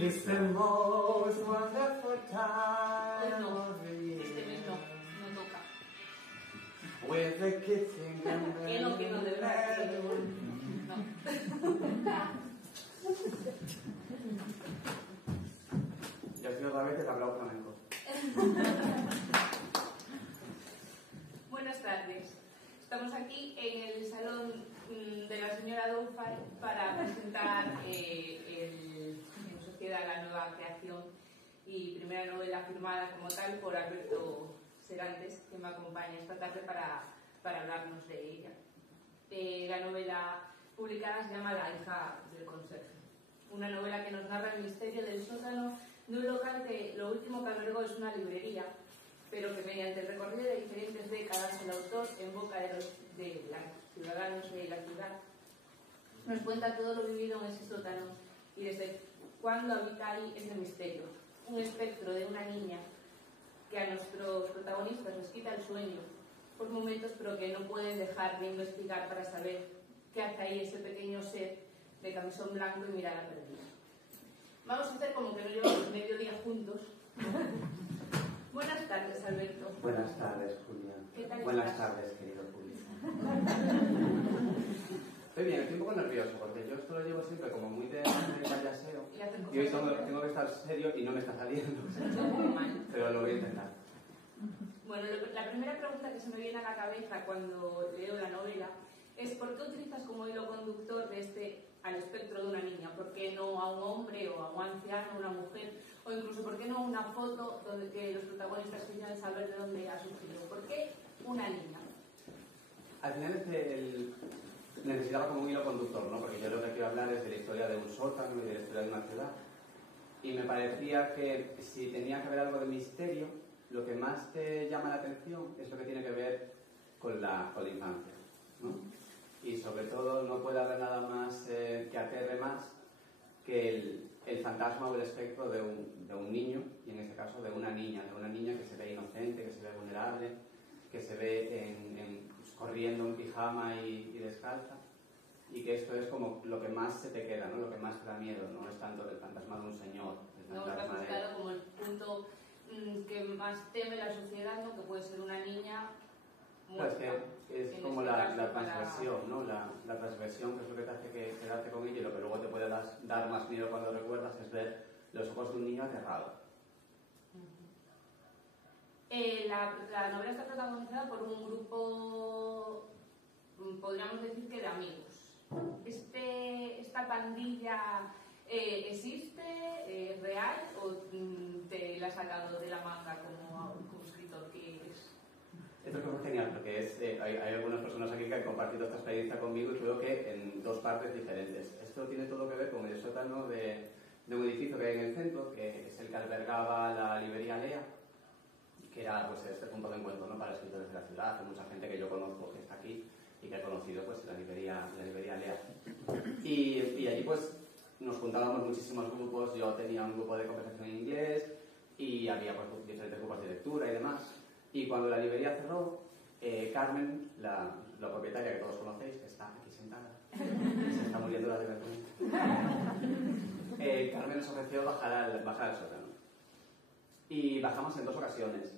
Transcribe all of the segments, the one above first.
It's the most wonderful time of the year. Este mes no toca. With the kids singing Que no, de verdad. No. Ya estoy otra vez que te he hablado flamenco. Buenas tardes. Estamos aquí en el salón de la señora Doufay para presentar en sociedad la nueva creación y primera novela firmada como tal por Alberto Serantes, que me acompaña esta tarde para hablarnos de ella. La novela publicada se llama La hija del conserje, una novela que nos narra el misterio del sótano de un local que lo último que albergó es una librería, pero que mediante el recorrido de diferentes décadas el autor, en boca de los ciudadanos de la ciudad, nos cuenta todo lo vivido en ese sótano y desde cuándo habita ahí ese misterio, un espectro de una niña que a nuestros protagonistas les quita el sueño por momentos, pero que no pueden dejar de investigar para saber qué hace ahí ese pequeño ser de camisón blanco y mirada perdida. Vamos a hacer como que no llevamos medio día juntos. Buenas tardes, Alberto. Buenas tardes, Julia. ¿Qué tal Buenas estás? tardes, querido público. Estoy bien, estoy un poco nervioso porque yo esto lo llevo siempre como muy de payaseo y hoy tengo que estar serio y no me está saliendo. Pero lo voy a intentar. Bueno, la primera pregunta que se me viene a la cabeza cuando leo la novela es ¿por qué utilizas como hilo conductor de al espectro de una niña? ¿Por qué no a un hombre o a un anciano, a una mujer? O incluso ¿por qué no una foto donde que los protagonistas quieran saber de dónde ha surgido? ¿Por qué una niña? Al final necesitaba como un hilo conductor, ¿no? Porque yo lo que quiero hablar es de la historia de un sótano y de la historia de una ciudad. Y me parecía que si tenía que haber algo de misterio, lo que más te llama la atención es lo que tiene que ver con la infancia, ¿no? Y sobre todo no puede haber nada más que aterre más que el fantasma o el espectro de un niño, y en este caso de una niña que se ve inocente, que se ve vulnerable, que se ve corriendo en pijama y descalza, y que esto es como lo que más se te queda, ¿no? Lo que más te da miedo, no es tanto el fantasma de un señor, el No, fantasma está claro como el punto que más teme la sociedad, ¿no? Que puede ser una niña muerta. Pues que es como la transgresión, ¿no? La transgresión, que es lo que te hace quedarte con ella, y lo que luego te puede dar más miedo cuando recuerdas es ver los ojos de un niño aterrado. La novela está protagonizada por un grupo, podríamos decir que de amigos. ¿Esta pandilla existe, es real, o te la has sacado de la manga como escritor que eres? Esto es muy genial porque hay algunas personas aquí que han compartido esta experiencia conmigo y creo que en dos partes diferentes. Esto tiene todo que ver con el sótano de un edificio que hay en el centro, que es el que albergaba la librería Lea, que era pues este punto de encuentro, ¿no? Para escritores de la ciudad. Hay mucha gente que yo conozco que está aquí y que ha conocido pues la librería Lea. Y allí pues nos juntábamos muchísimos grupos. Yo tenía un grupo de conversación en inglés y había pues diferentes grupos de lectura y demás. Y cuando la librería cerró, Carmen, la propietaria que todos conocéis, que está aquí sentada, se está muriendo la vergüenza, Carmen nos ofreció bajar al sótano. Y bajamos en dos ocasiones.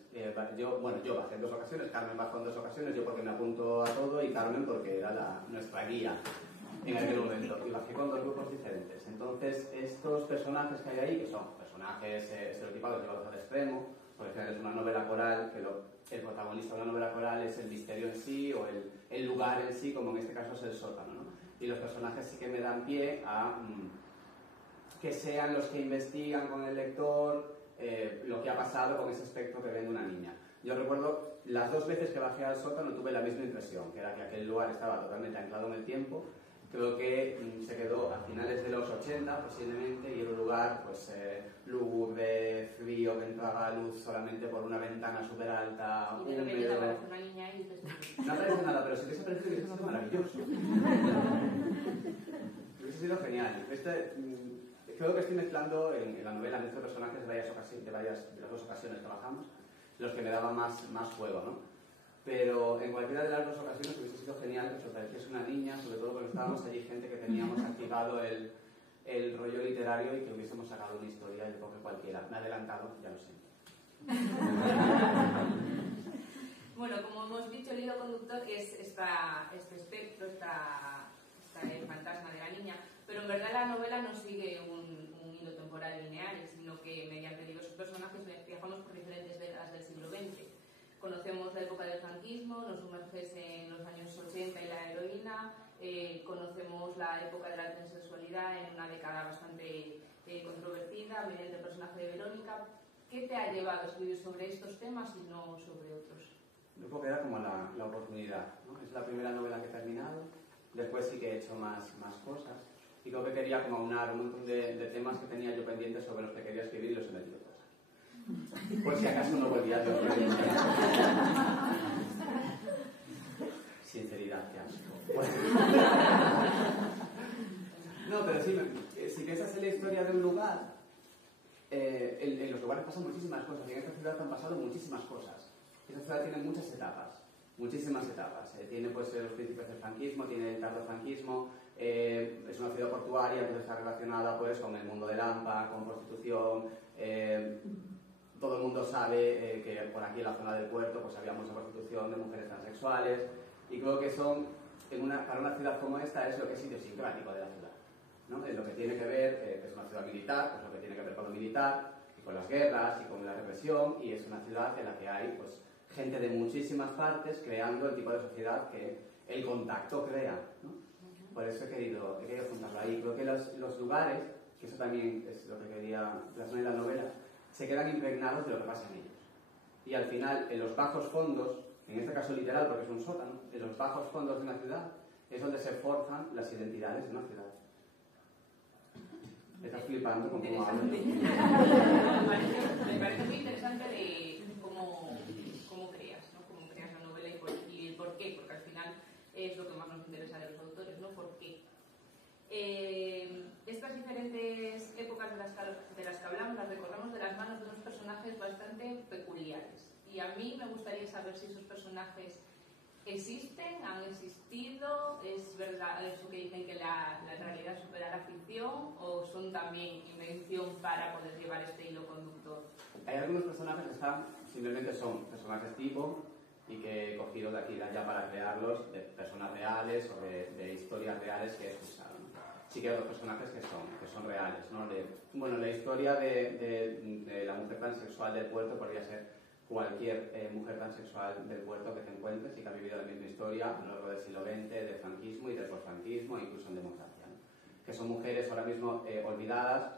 Yo bajé en dos ocasiones, Carmen bajó en dos ocasiones, yo porque me apunto a todo y Carmen porque era nuestra guía en aquel momento. Y bajé con dos grupos diferentes. Entonces, estos personajes que hay ahí, que son personajes estereotipados llevados al extremo, por ejemplo, es una novela coral, que el protagonista de una novela coral es el misterio en sí, o el lugar en sí, como en este caso es el sótano, ¿no? Y los personajes sí que me dan pie a que sean los que investigan con el lector lo que ha pasado con ese espectro que ven de una niña. Yo recuerdo las dos veces que bajé al sótano tuve la misma impresión, que era que aquel lugar estaba totalmente anclado en el tiempo. Creo que se quedó a finales de los 80 posiblemente, y era un lugar pues lúgubre, frío, que entraba luz solamente por una ventana súper alta, y de repente te aparece una niña y dices... No aparece nada, pero si hubiese aparecido hubiese sido maravilloso. Hubiese sido genial. Creo que estoy mezclando en la novela entre personajes de las dos ocasiones que bajamos, los que me daban más juego, ¿no? Pero en cualquiera de las dos ocasiones hubiese sido genial dicho, parecías una niña, sobre todo porque estábamos allí gente que teníamos activado el rollo literario y que hubiésemos sacado una historia, yo creo que cualquiera. Me he adelantado, ya lo sé. Bueno, como hemos dicho, el hilo conductor es este espectro, el fantasma de la niña, pero en verdad la novela no sigue un hilo temporal lineal, sino que mediante diversos personajes viajamos por diferentes décadas del siglo XX. Conocemos la época del franquismo, nos sumerges en los años 80 y la heroína, conocemos la época de la transexualidad en una década bastante controvertida mediante el personaje de Verónica. ¿Qué te ha llevado a escribir sobre estos temas y no sobre otros? Yo creo que era como la oportunidad, ¿no? Es la primera novela que he terminado, después sí que he hecho más cosas y creo que quería como aunar un montón de temas que tenía yo pendientes sobre los que quería escribir y los he metido todos. Por si acaso no volvía yo. Sinceridad, qué asco. No, pero sí, si piensas en la historia de un lugar, en los lugares pasan muchísimas cosas y en esta ciudad han pasado muchísimas cosas. Esta ciudad tiene muchas etapas, muchísimas etapas. Tiene pues los principios del franquismo, tiene el tardofranquismo, es una ciudad portuaria, entonces está relacionada pues con el mundo del AMPA, con prostitución. Todo el mundo sabe que por aquí en la zona del puerto pues había mucha prostitución de mujeres transexuales y creo que son, para una ciudad como esta, es lo que es idiosincrático de la ciudad, ¿no? Es lo que tiene que ver, que es una ciudad militar, pues lo que tiene que ver con lo militar y con las guerras y con la represión, y es una ciudad en la que hay pues gente de muchísimas partes creando el tipo de sociedad que el contacto crea, ¿no? Por eso he querido juntarlo ahí. Creo que los lugares, que eso también es lo que quería plasmar en la novela, se quedan impregnados de lo que pasa en ellos. Y al final, en los bajos fondos, en este caso literal porque es un sótano, en los bajos fondos de una ciudad es donde se forjan las identidades de una ciudad. Estás flipando con cómo hablo. Me parece muy interesante de cómo creas, ¿no? Cómo creas la novela y el por qué, porque al final es lo que más nos interesa de los autores, ¿no? ¿Por qué? Estas diferentes épocas de las que hablamos las recorremos de las manos de unos personajes bastante peculiares. Y a mí me gustaría saber si esos personajes existen, han existido, es verdad eso que dicen que la realidad supera la ficción, o son también invención para poder llevar este hilo conductor. Hay algunos personajes que simplemente son personajes tipo y que he cogido de aquí y de allá para crearlos, de personas reales o de historias reales que he escuchado. Sí que hay otros personajes que son reales, ¿no? Bueno, la historia de la mujer transexual del puerto podría ser cualquier mujer transexual del puerto que te encuentres y que ha vivido la misma historia a lo largo del siglo XX, del franquismo y del posfranquismo, incluso en democracia, ¿no? Que son mujeres ahora mismo olvidadas,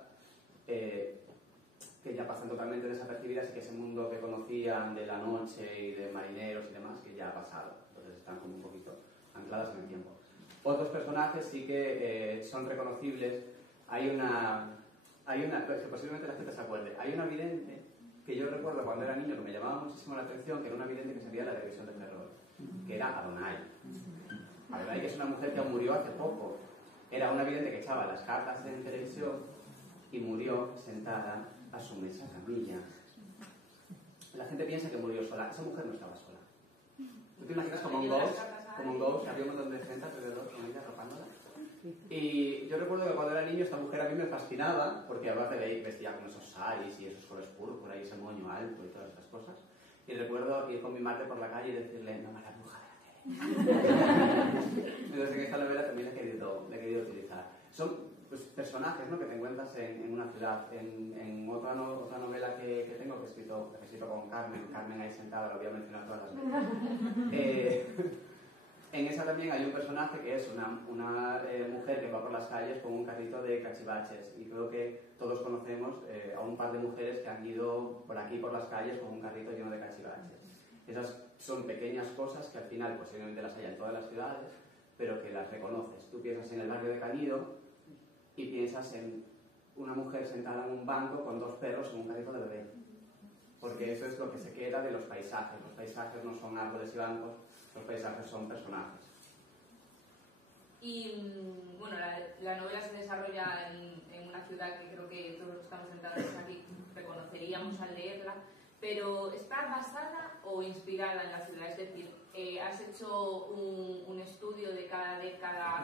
que ya pasan totalmente desapercibidas y que ese mundo que conocían de la noche y de marineros y demás, que ya ha pasado. Entonces están como un poquito ancladas en el tiempo. Otros personajes sí que son reconocibles. Hay una que posiblemente la gente se acuerde. Hay una vidente que yo recuerdo cuando era niño que me llamaba muchísimo la atención, que era una vidente que salía en la televisión de Ferrol, que era Adonai. Adonai, que es una mujer que murió hace poco. Era una vidente que echaba las cartas en televisión y murió sentada a su mesa camilla. La gente piensa que murió sola. Esa mujer no estaba sola. ¿Tú te imaginas como un ghost, que había un montón de gente alrededor con ella arropándola? Y yo recuerdo que cuando era niño esta mujer a mí me fascinaba, porque aparte de ahí vestía con esos saris y esos colores púrpura y ese moño alto y todas estas cosas. Y recuerdo ir con mi madre por la calle y decirle, no, la bruja de la tele. Entonces en esta novela también he querido utilizar. Son pues, personajes, ¿no?, que te encuentras en una ciudad. En otra novela que tengo, que he escrito con Carmen. Carmen ahí sentada, lo voy a mencionar todas las veces. En esa también hay un personaje que es una mujer que va por las calles con un carrito de cachivaches, y creo que todos conocemos a un par de mujeres que han ido por aquí por las calles con un carrito lleno de cachivaches. Esas son pequeñas cosas que al final posiblemente las haya en todas las ciudades, pero que las reconoces. Tú piensas en el barrio de Canido y piensas en una mujer sentada en un banco con dos perros en un carrito de bebé, porque eso es lo que se queda de los paisajes. Los paisajes no son árboles y bancos, los paisajes son personajes. Y bueno, la novela se desarrolla en una ciudad que creo que todos los que estamos sentados aquí reconoceríamos al leerla, pero ¿está basada o inspirada en la ciudad? Es decir, ¿has hecho un estudio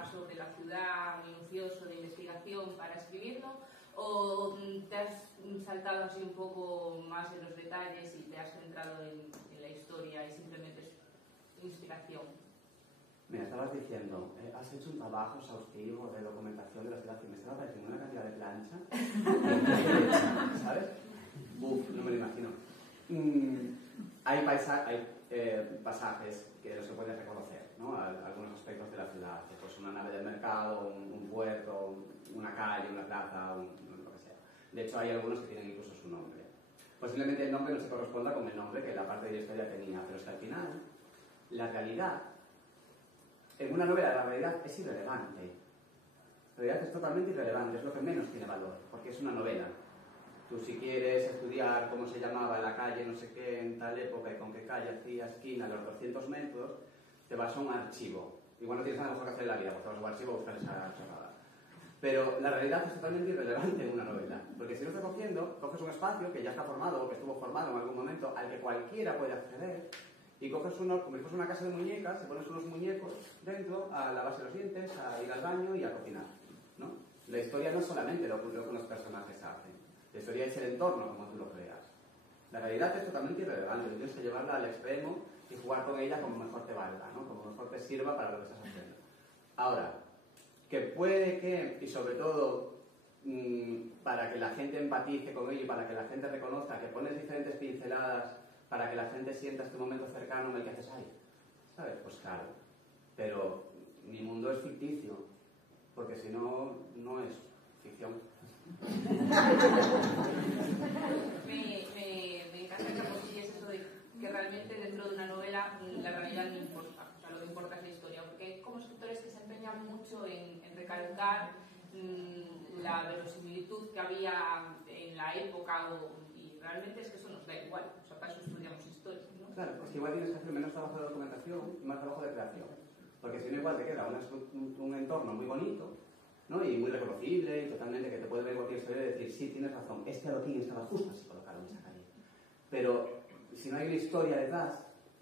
mapa sobre la ciudad minucioso de investigación para escribirlo, o te has saltado así un poco más en los detalles y te has centrado en la historia y simplemente es inspiración? Me estabas diciendo, has hecho un trabajo exhaustivo de documentación de la ciudad y me estaba pareciendo una cantidad de plancha, ¿sabes? Uf, no me lo imagino. Hay pasajes que no se pueden reconocer, ¿no? Algunos aspectos de la ciudad, pues una nave del mercado, un puerto, una calle, una plaza, lo que sea. De hecho, hay algunos que tienen incluso su nombre. Posiblemente el nombre no se corresponda con el nombre que la parte de la historia tenía, pero es que al final, la realidad, en una novela la realidad es irrelevante. La realidad es totalmente irrelevante, es lo que menos tiene valor, porque es una novela. Tú si quieres estudiar cómo se llamaba la calle, no sé qué, en tal época y con qué calle hacía esquina a los 200 metros, te vas a un archivo. Igual no tienes nada mejor que hacer en la vida, pues te vas a un archivo a buscar esa chorrada. Pero la realidad es totalmente irrelevante en una novela, porque si lo estás cogiendo, coges un espacio que ya está formado o que estuvo formado en algún momento al que cualquiera puede acceder y coges uno, como si fuese una casa de muñecas, y pones unos muñecos dentro a lavarse los dientes, a ir al baño y a cocinar, ¿no? La historia no es solamente lo que unos personajes hacen. La historia es el entorno como tú lo creas. La realidad es totalmente irrelevante, tienes que llevarla al extremo y jugar con ella como mejor te valga, ¿no? Como mejor te sirva para lo que estás haciendo. Ahora, que puede que, y sobre todo para que la gente empatice con ello y para que la gente reconozca que pones diferentes pinceladas para que la gente sienta este momento cercano en el que haces ahí, ¿sabes? Pues claro, pero mi mundo es ficticio, porque si no, no es ficción. Me encanta que apoyes eso de que realmente dentro de una novela la realidad no importa, o sea, lo que importa es la historia, porque hay como escritores que se empeñan mucho en recalcar la verosimilitud que había en la época y realmente es que eso nos da igual, o sea, para eso estudiamos historia, ¿no? Claro, es que igual tienes que hacer menos trabajo de documentación y más trabajo de creación, porque si no igual te queda un entorno muy bonito, ¿no? Y muy reconocible y totalmente que te puede ver cualquier historia y decir, sí, tienes razón, este adoquín estaba justo así colocado en esa calle. Pero si no hay una historia detrás,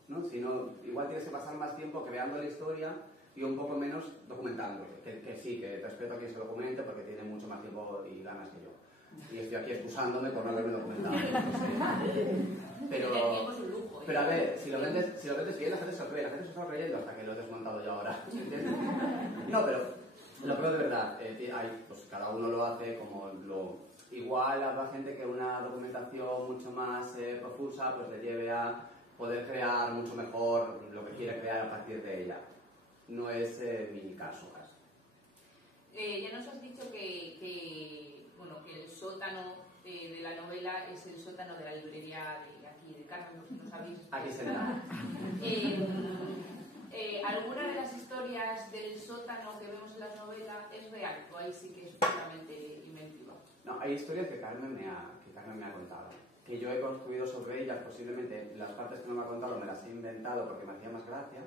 ¿no? Si no, igual tienes que pasar más tiempo creando la historia y un poco menos documentando. Que sí, que respeto a quien se documente porque tiene mucho más tiempo y ganas que yo. Y estoy aquí excusándome por no haberme documentado. Pero a ver, si lo vendes bien, la gente se ríe, la gente se está riendo hasta que lo he desmontado yo ahora. ¿Entiendes? No, pero lo creo de verdad, pues cada uno lo hace como lo... Igual habrá gente que una documentación mucho más profusa pues le lleve a poder crear mucho mejor lo que quiere crear a partir de ella. No es mi caso. Ya nos has dicho que el sótano de la novela es el sótano de la librería de aquí de Carlos, no sabéis. Aquí sentado. ¿Alguna de las historias del sótano que vemos en la novela es real o ahí sí que es puramente inventiva? No, hay historias que Carmen me ha contado, que yo he construido sobre ellas, posiblemente las partes que no me ha contado me las he inventado porque me hacía más gracia,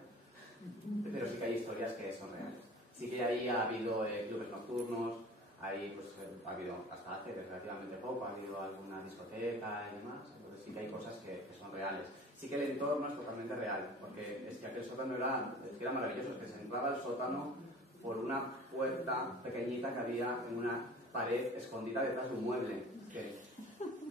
pero sí que hay historias que son reales. Sí que ahí ha habido clubes nocturnos, ahí pues ha habido hasta hace relativamente poco, ha habido alguna discoteca y demás, entonces sí que hay cosas que son reales. Sí que el entorno es totalmente real, porque es que aquel sótano era maravilloso, es que se entraba el sótano por una puerta pequeñita que había en una pared escondida detrás de un mueble.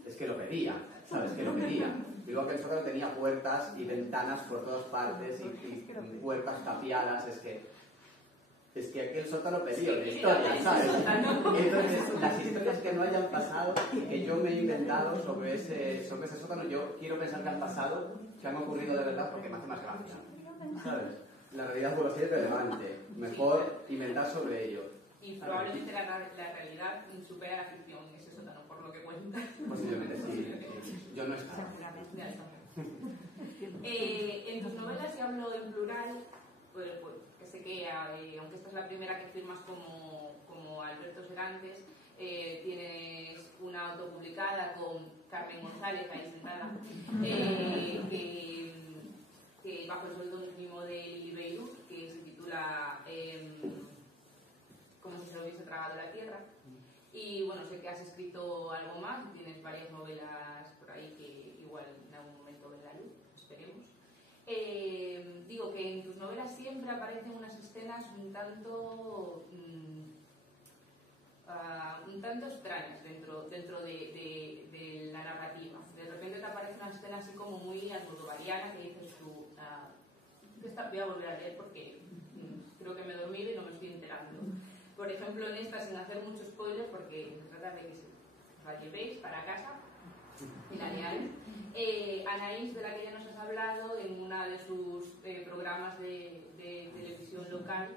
Es que lo pedía, ¿sabes? Que lo pedía. Digo que el sótano tenía puertas y ventanas por todas partes y puertas tapiadas, es que aquel sótano pedía una historia, ¿sabes? Entonces, las historias que no hayan pasado y que yo me he inventado sobre ese sótano, yo quiero pensar que han pasado, que han ocurrido de verdad porque me hace más gracia, ¿sabes? La realidad puede ser relevante, mejor inventar sobre ello. Y probablemente la realidad supera la ficción en ese sótano, por lo que cuenta. Posiblemente sí. Yo no estaba. En tus novelas, si hablo en plural, pues que sé que, aunque esta es la primera que firmas como Alberto Serantes, tienes una autopublicada con Carmen González, ahí sentada, que bajo el seudónimo de Lili Beirut, que se titula Como si se lo hubiese tragado la tierra. Y bueno, sé que has escrito algo más, tienes varias novelas por ahí que igual en algún momento ven la luz, esperemos. digo que en tus novelas siempre aparecen unas escenas un tanto extrañas dentro de la narrativa. De repente te aparece una escena así como muy almodovariana que dices tú, esta voy a volver a leer porque creo que me he dormido y no me estoy enterando. Por ejemplo, en esta, sin hacer mucho spoiler, porque se trata de que os la llevéis para casa y la leáis. Anaís, de la que ya nos has hablado en uno de sus programas de televisión local,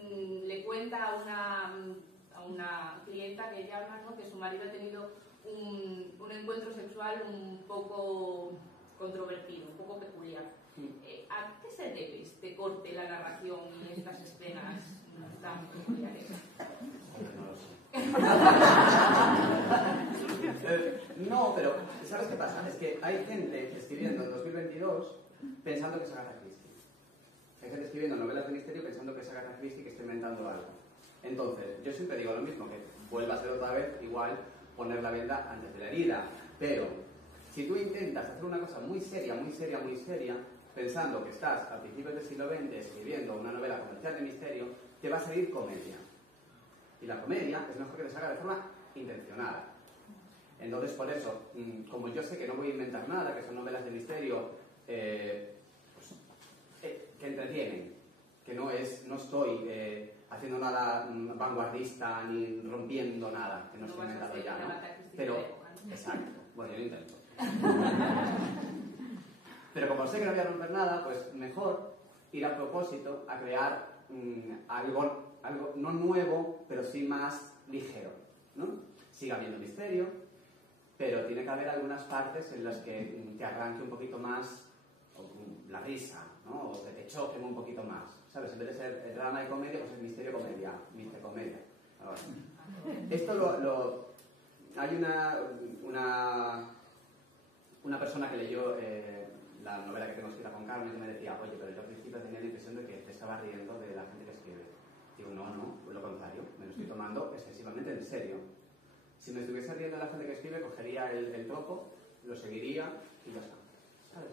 le cuenta a una clienta que llama, ¿no?, que su marido ha tenido un encuentro sexual un poco controvertido, un poco peculiar. ¿A qué se debe este corte, la narración y estas escenas tan peculiares? No, pero ¿sabes qué pasa? Es que hay gente escribiendo en 2022 pensando que es Agatha Christie. Hay gente escribiendo novelas de misterio pensando que es Agatha Christie, que está inventando algo. Entonces, yo siempre digo lo mismo, que vuelva a ser otra vez igual poner la venda antes de la herida. Pero, si tú intentas hacer una cosa muy seria, pensando que estás a principios del siglo XX escribiendo una novela comercial de misterio, te va a salir comedia. Y la comedia es mejor que te salga de forma intencionada. Entonces, por eso, como yo sé que no voy a inventar nada, que son novelas de misterio que entretienen, que no estoy haciendo nada vanguardista ni rompiendo nada, que no estoy inventando ya, ¿no? Pero, exacto, bueno, yo lo intento. Pero como sé que no voy a romper nada, pues mejor ir a propósito a crear algo no nuevo, pero sí más ligero, ¿no? Sigue habiendo misterio, pero tiene que haber algunas partes en las que te arranque un poquito más la risa, ¿no? O que te choquen un poquito más, ¿sabes? En vez de ser drama y comedia, pues es misterio-comedia, misterio-comedia. Esto hay una persona que leyó la novela que tengo escrita con Carmen que me decía, oye, pero yo al principio tenía la impresión de que te estaba riendo de la gente que escribe. Digo, no, lo contrario, me lo estoy tomando excesivamente en serio. Si me estuviese riendo de la gente que escribe, cogería el tropo, lo seguiría y ya está, ¿sabes?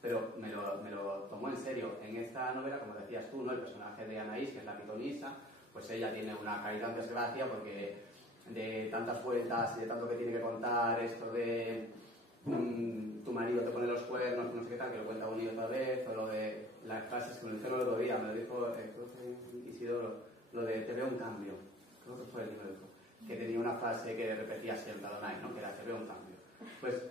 Pero me lo tomó en serio. En esta novela, como decías tú, ¿no?, el personaje de Anaís, que es la pitonisa, pues ella tiene una caída en desgracia porque de tantas vueltas y de tanto que tiene que contar, esto de tu marido te pone los cuernos, no sé qué tal, que lo cuenta una y otra vez, o lo de las frases que me dijeron el otro día, me lo dijo, creo que Isidoro, lo de te veo un cambio, creo que fue el que me lo dijo, que tenía una frase que repetía siempre a Donay, ¿no?, que era te veo un cambio. Pues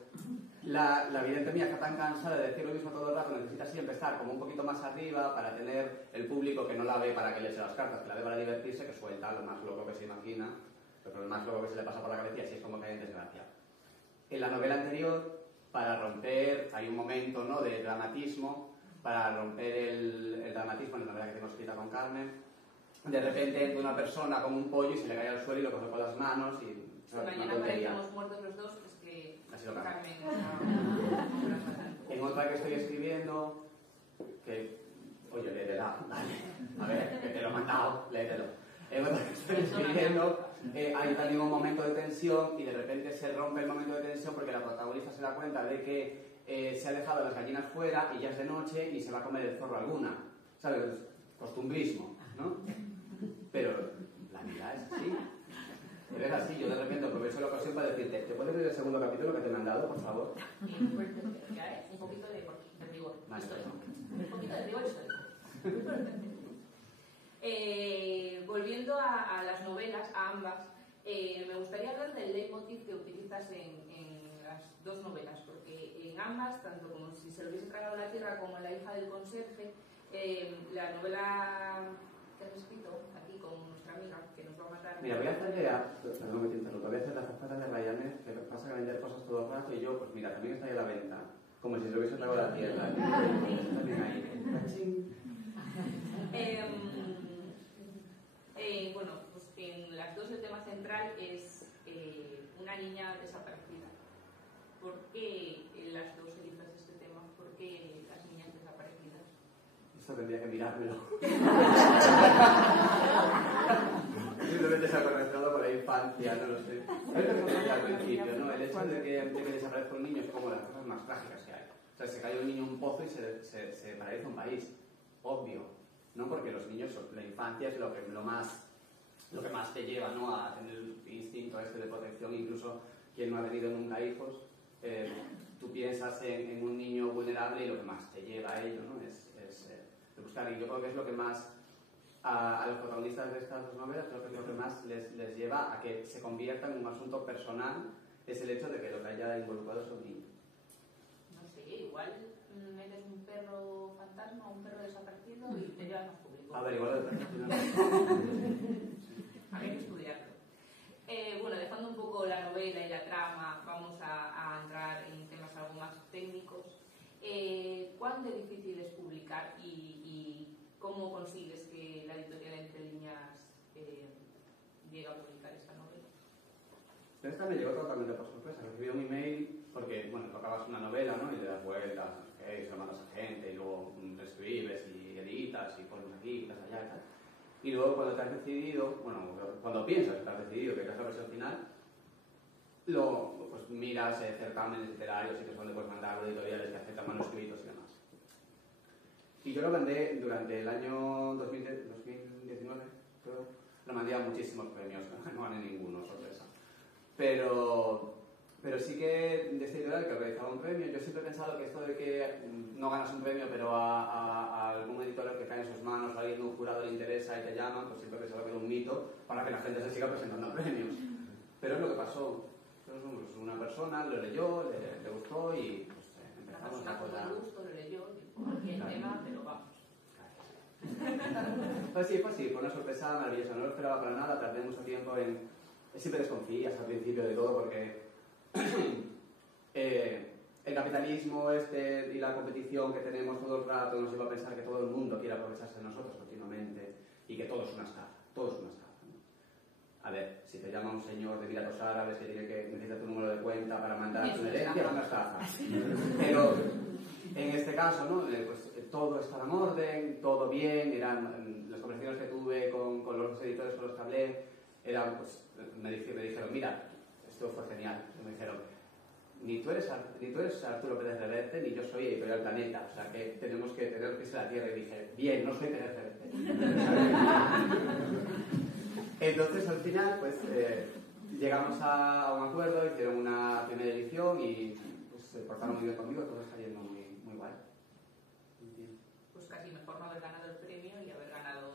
la vidente mía está tan cansada de decir lo mismo todo el rato, necesita siempre estar como un poquito más arriba para tener el público que no la ve para que le eche las cartas, que la ve para divertirse, que suelta lo más loco que se imagina, pero lo más loco que se le pasa por la cabeza y así es como cae en desgracia. En la novela anterior, para romper, hay un momento, ¿no?, de dramatismo, para romper el dramatismo en la novela que tengo escrita con Carmen, de repente entra una persona como un pollo y se le cae al suelo y lo coge con las manos y... Si mañana aparecemos muertos los dos, es que así lo Carmen en otra que estoy escribiendo, que... Oye, léetela, vale. A ver, que te lo he mandado, léetelo. En otra que estoy escribiendo, hay también un momento de tensión y de repente se rompe el momento de tensión porque la protagonista se da cuenta de que se ha dejado las gallinas fuera y ya es de noche y se va a comer el zorro alguna. ¿Sabes? Costumbrismo, ¿no? Pero la vida es así. Pero es así, yo de repente aprovecho la ocasión para decirte, ¿te puedes leer el segundo capítulo que te he mandado, por favor? Un poquito de rigor histórico. Un poquito de rigor histórico. Volviendo a las novelas, a ambas, me gustaría hablar del leitmotiv que utilizas en las dos novelas, porque en ambas, tanto como Si se lo hubiese tragado la tierra como La hija del conserje, la novela que has escrito aquí con nuestra amiga, que nos va a matar... Mira, voy a hacerle perdón que te interrumpa, voy a hacer las zapatas de Ryanair, que pasa que vender cosas todo el rato y yo, pues mira, también está ahí a la venta, como si se lo hubiese tragado la tierra. También ahí. Bueno, pues en las dos el tema central es una niña desaparecida. ¿Por qué en las dos eliges este tema? ¿Por qué las niñas desaparecidas? Esto tendría que mirármelo. Simplemente se ha conectado con la infancia, no lo sé. Es lo que decía al principio, ¿no? El hecho de que desaparezca un niño es como las cosas más trágicas que hay. O sea, se cae un niño en un pozo y se paraliza un país. Obvio. ¿No? Porque los niños, la infancia es lo que más te lleva, ¿no? A tener el instinto este de protección. Incluso quien no ha tenido nunca hijos, tú piensas en un niño vulnerable y lo que más te lleva a ello, ¿no? Es buscar. Y yo creo que es lo que más a los protagonistas de estas dos novelas, creo que es lo que más les lleva a que se conviertan en un asunto personal, es el hecho de que lo que haya involucrado es un niño. No sé, igual metes un perro fantasma o un perro desaparecido y te llevas más público. A ver, igual de Habría que estudiarlo. Bueno, dejando un poco la novela y la trama, vamos a entrar en temas algo más técnicos. ¿Cuán difícil es publicar y cómo consigues que la editorial Entre Líneas llegue a publicar esta novela? Esta me llegó totalmente por sorpresa. Recibí un email porque, bueno, tú acabas una novela, ¿no? Y le das vueltas, y se lo mandas a gente, y luego escribes y editas y pones aquí, quitas allá y tal. Y luego cuando te has decidido, bueno, cuando piensas que te has decidido que es la versión final, pues miras certámenes literarios y que es donde puedes mandar a editoriales que aceptan manuscritos y demás. Y yo lo mandé durante el año 2019, creo. Lo mandé a muchísimos premios, no gané ninguno, sorpresa. Pero sí que de esta editorial que organizaba un premio, yo siempre he pensado que esto de que no ganas un premio, pero a algún editor que cae en sus manos, o a alguien de un jurado le interesa y te llaman, pues siempre he pensado que era un mito para que la gente se siga presentando a premios. Pero es lo que pasó. Entonces, una persona lo leyó, le gustó y pues, empezamos a cosa. Le gustó, lo leyó, y el tema, pero vamos. Pues sí, fue una sorpresa maravillosa, no lo esperaba para nada, tardé mucho tiempo en... Siempre desconfías al principio de todo porque el capitalismo y la competición que tenemos todo el rato nos lleva a pensar que todo el mundo quiere aprovecharse de nosotros continuamente y que todo es una estafa, todo es una estafa. A ver, si te llama un señor de Emiratos Árabes que necesita tu número de cuenta para mandar tu herencia, es una estafa. Pero en este caso, ¿no? Pues todo estaba en orden, todo bien, eran las conversaciones que tuve con los editores con los que hablé, eran, pues, me dijeron, mira, esto fue genial. Me dijeron, ni tú eres Arturo Pérez Reverte, ni yo soy Editorial Planeta, o sea que tenemos que tener pies en la tierra. Y dije, bien, no soy Pérez Reverte. Entonces, al final, pues, llegamos a un acuerdo, hicieron una primera edición y pues, se portaron muy bien conmigo, todo está yendo muy, muy guay. Pues casi mejor no haber ganado el premio y haber ganado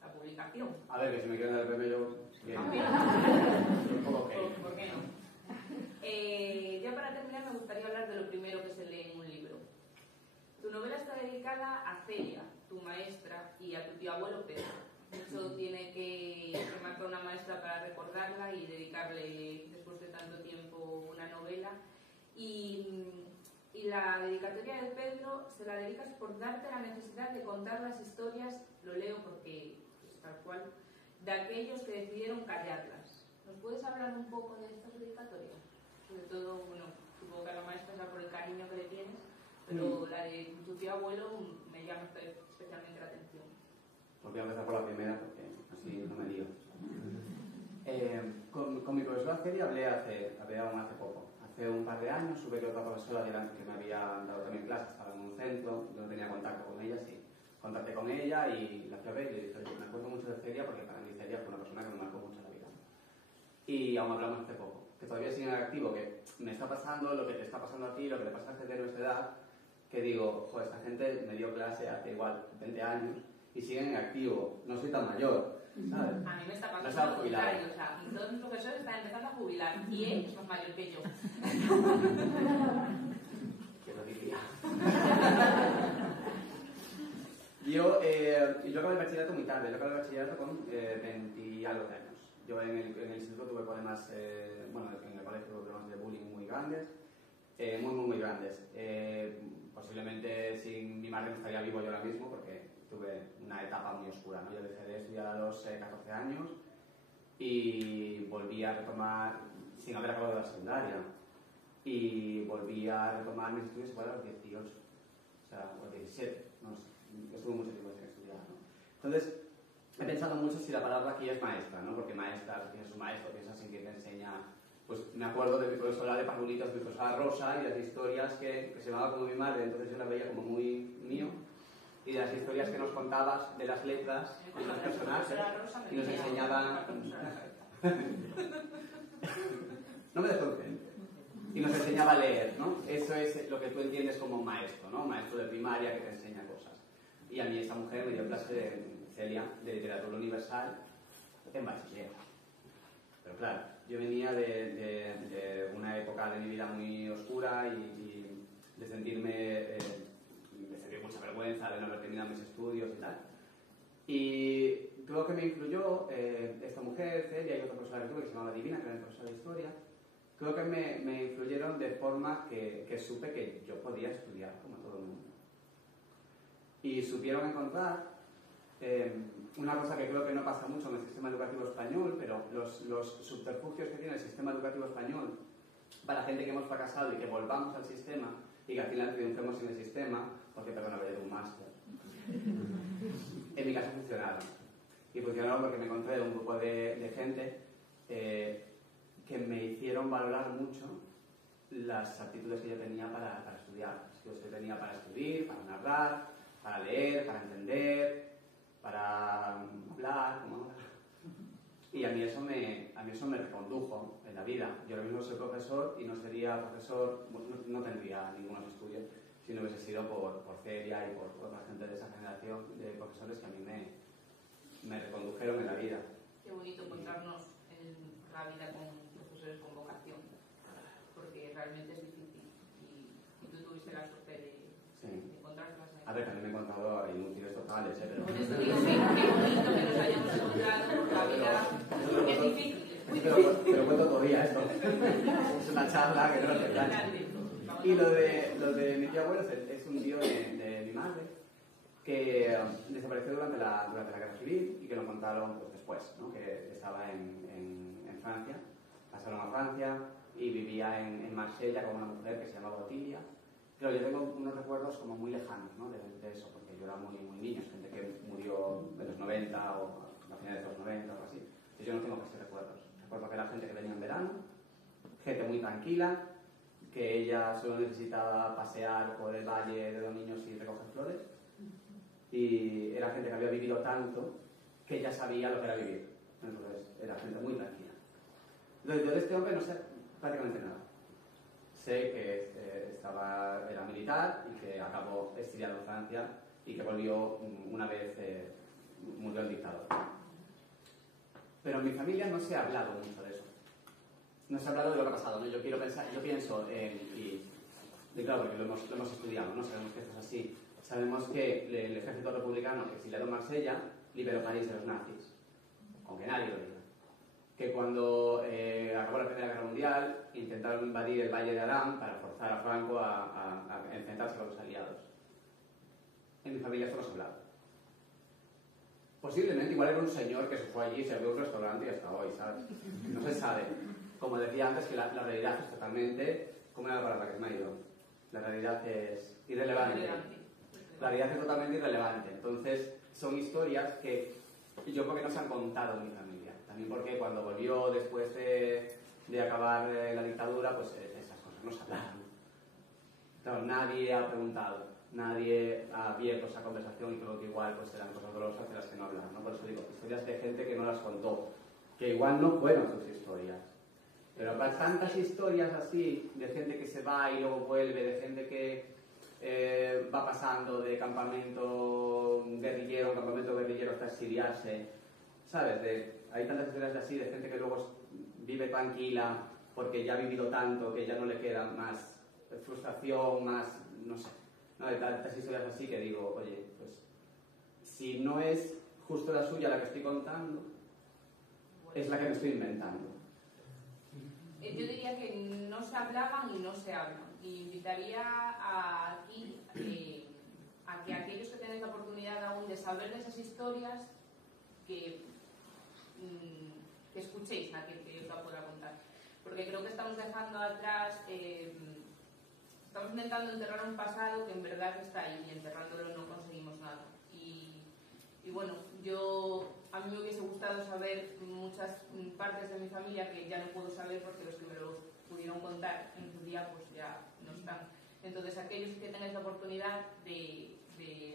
la publicación. A ver, que si me quieren dar el premio yo... También. Okay. ¿Por qué no? Ya para terminar me gustaría hablar de lo primero que se lee en un libro. Tu novela está dedicada a Celia, tu maestra, y a tu tío abuelo Pedro. De hecho, tiene que marcar una maestra para recordarla y dedicarle, después de tanto tiempo, una novela. Y la dedicatoria de Pedro se la dedicas por darte la necesidad de contar las historias, lo leo porque es tal cual, de aquellos que decidieron callarlas. ¿Nos puedes hablar un poco de estas dedicatorias? Sobre todo, bueno, supongo que a la maestra será por el cariño que le tienes, pero la de tu tío abuelo me llama especialmente la atención. Pues voy a empezar por la primera porque así no me lío. Con mi profesora Celia hablé aún hace poco. Hace un par de años supe que otra profesora que me había dado también clases, estaba en un centro, yo no tenía contacto con ella, sí. Contacté con ella y la fui a ver y le dije, oye, me acuerdo mucho de Celia porque para mí Celia fue una persona que me marcó mucho la vida. Y aún hablamos hace poco, que todavía sigue en activo, que me está pasando lo que te está pasando a ti, lo que le pasa a gente de nuestra edad, que digo, joder, esta gente me dio clase hace igual 20 años y siguen en activo, no soy tan mayor, ¿sabes? A mí me está pasando lo contrario, o sea, todos mis profesores están empezando a jubilar y él es más mayor que yo. ¿Qué lo diría? Yo acabé el bachillerato muy tarde, yo acabé el bachillerato con 20 y algo de años. Yo en el instituto tuve problemas, en el colegio tuve problemas de bullying muy grandes, muy grandes. Posiblemente sin mi madre no estaría vivo yo ahora mismo porque tuve una etapa muy oscura, ¿no? Yo dejé de estudiar a los 14 años y volví a retomar, sin haber acabado la secundaria, y volví a retomar mis estudios igual a los 18, o sea, a los 17, no sé, estuve mucho tiempo sin estudiar, ¿no? Entonces, he pensado mucho si la palabra aquí es maestra, ¿no? Porque maestra, si tienes un maestro, piensas en quien te enseña pues me acuerdo de mi profesora de Pajulitos, mi profesora Rosa, y las historias que se llamaba como mi madre, entonces yo las veía como muy mío, y de las historias que nos contabas de las letras de los personajes, y nos enseñaba... No me desconcentro. Y nos enseñaba a leer, ¿no? Eso es lo que tú entiendes como maestro, ¿no? Maestro de primaria que te enseña cosas. Y a mí esta mujer me dio clase de Celia, de literatura universal, en bachiller. Pero claro, yo venía de una época de mi vida muy oscura y de sentirme, de sentir mucha vergüenza de no haber terminado mis estudios y tal. Y creo que me influyó esta mujer, Celia, y otra profesora que tuve que se llamaba Divina, que era mi profesora de historia. Creo que me influyeron de forma que supe que yo podía estudiar como todo el mundo. Y supieron encontrar una cosa que creo que no pasa mucho en el sistema educativo español, pero los subterfugios que tiene el sistema educativo español para gente que hemos fracasado y que volvamos al sistema y que al final triunfemos en el sistema, porque perdona, voy a hacer un máster. En mi caso funcionaron. Y funcionaron porque me encontré un grupo de gente que me hicieron valorar mucho las aptitudes que yo tenía para estudiar. Las aptitudes que yo tenía para escribir, para narrar, para leer, para entender, para hablar, como ahora. Y a mí eso me recondujo en la vida. Yo ahora mismo soy profesor y no sería profesor, no tendría ningunos estudios si no hubiese sido por Celia y por otra gente de esa generación de profesores que a mí me recondujeron en la vida. Qué bonito encontrarnos en la vida con profesores con vocación, porque realmente es difícil y tú tuviste la suerte de encontrarlas ahí. A ver, también me he encontrado inútiles totales, pero... Por eso digo, sí, qué bonito que nos hayamos encontrado, porque la vida es difícil. Pero cuento todavía esto. Es una charla que no es verdad. Y lo de mi tío abuelo es un tío de mi madre que desapareció durante la guerra civil y que lo contaron pues, después, ¿no? Que estaba en Francia, pasaron a Francia y vivía en Marsella con una mujer que se llamaba Otilia. Pero yo tengo unos recuerdos como muy lejanos, ¿no? de eso, porque yo era muy niño, gente que murió de los 90 o a finales de los 90 o algo así. Y yo no tengo casi recuerdos. Recuerdo que era gente que venía en verano, gente muy tranquila, que ella solo necesitaba pasear por el valle de los niños y recoger flores. Y era gente que había vivido tanto que ya sabía lo que era vivir. Entonces era gente muy tranquila. Entonces yo de este hombre no sé prácticamente nada. Sé que era militar y que acabó exiliado en Francia y que volvió una vez murió el dictador. Pero en mi familia no se ha hablado mucho de eso. No se ha hablado de lo que ha pasado, ¿no? Yo pienso y claro, porque lo hemos estudiado, ¿no? Sabemos que esto es así. Sabemos que el ejército republicano exiliado en Marsella liberó París de los nazis, aunque nadie lo diga. Que cuando acabó la Primera Guerra Mundial intentaron invadir el Valle de Arán para forzar a Franco a enfrentarse con los aliados. En mi familia esto no se ha hablado. Posiblemente igual era un señor que se fue allí, se abrió un restaurante y hasta hoy, ¿sabes? No se sabe. Como decía antes, que la realidad es totalmente... ¿Cómo era la palabra que se me ha ido? La realidad es irrelevante. La realidad es totalmente irrelevante. Entonces, son historias que yo creo que no se han contado en mi familia. También porque cuando volvió después de acabar la dictadura, pues esas cosas no se hablaron. Claro, nadie ha preguntado, nadie ha abierto esa conversación y creo que igual pues eran cosas dolorosas de las que no hablan, ¿no? Por eso digo, historias de gente que no las contó, que igual no fueron sus historias. Pero hay tantas historias así, de gente que se va y luego vuelve, de gente que va pasando de campamento guerrillero hasta exiliarse, ¿sabes? Hay tantas historias así de gente que luego vive tranquila porque ya ha vivido tanto que ya no le queda más frustración, más, no sé, ¿no? Hay tantas historias así que digo, oye, pues si no es justo la suya la que estoy contando, es la que me estoy inventando. Yo diría que no se hablaban y no se hablan. Y invitaría aquí a que aquellos que tenéis la oportunidad aún de saber de esas historias, que escuchéis a aquel que os la pueda contar. Porque creo que estamos dejando atrás, estamos intentando enterrar un pasado que en verdad está ahí y enterrándolo no conseguimos nada. Y bueno, yo a mí me hubiese gustado saber muchas partes de mi familia que ya no puedo saber porque los que me lo pudieron contar en su día pues ya no están. Entonces, aquellos que tengáis la oportunidad de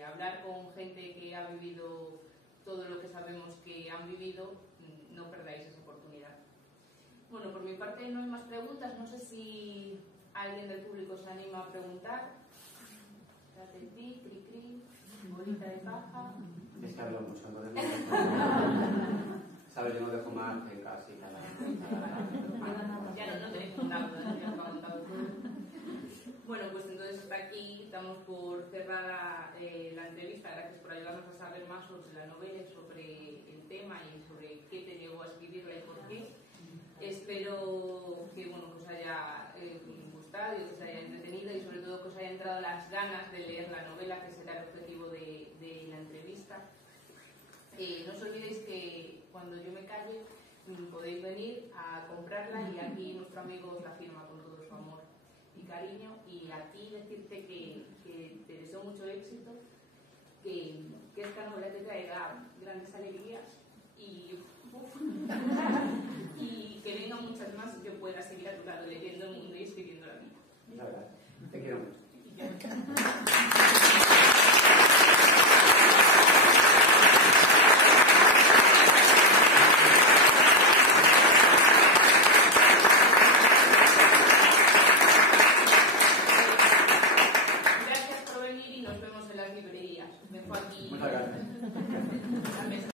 hablar con gente que ha vivido todo lo que sabemos que han vivido, no perdáis esa oportunidad. Bueno, por mi parte no hay más preguntas. No sé si alguien del público se anima a preguntar. Cri, cri, cri, bolita de paja. Es que hablo mucho, entonces sabes, yo no dejo más en casi cada ya no tenéis contado, ya os lo he contado todo. Bueno, pues entonces hasta aquí damos por cerrada la entrevista. Gracias por ayudarnos a saber más sobre la novela y sobre el tema y sobre qué te llevó a escribirla y por qué. Espero que, bueno, que os haya gustado y que os haya entretenido y sobre todo que os haya entrado las ganas de leer la novela, que será el objetivo de la entrevista. No os olvidéis que cuando yo me calle podéis venir a comprarla y aquí nuestro amigo os la firma con todo su amor y cariño, y a ti decirte que te deseo mucho éxito, que esta novela te traiga grandes alegrías y que vengan muchas más y que puedas seguir a tu lado leyendo el mundo y escribiendo la vida. La verdad, te quiero mucho.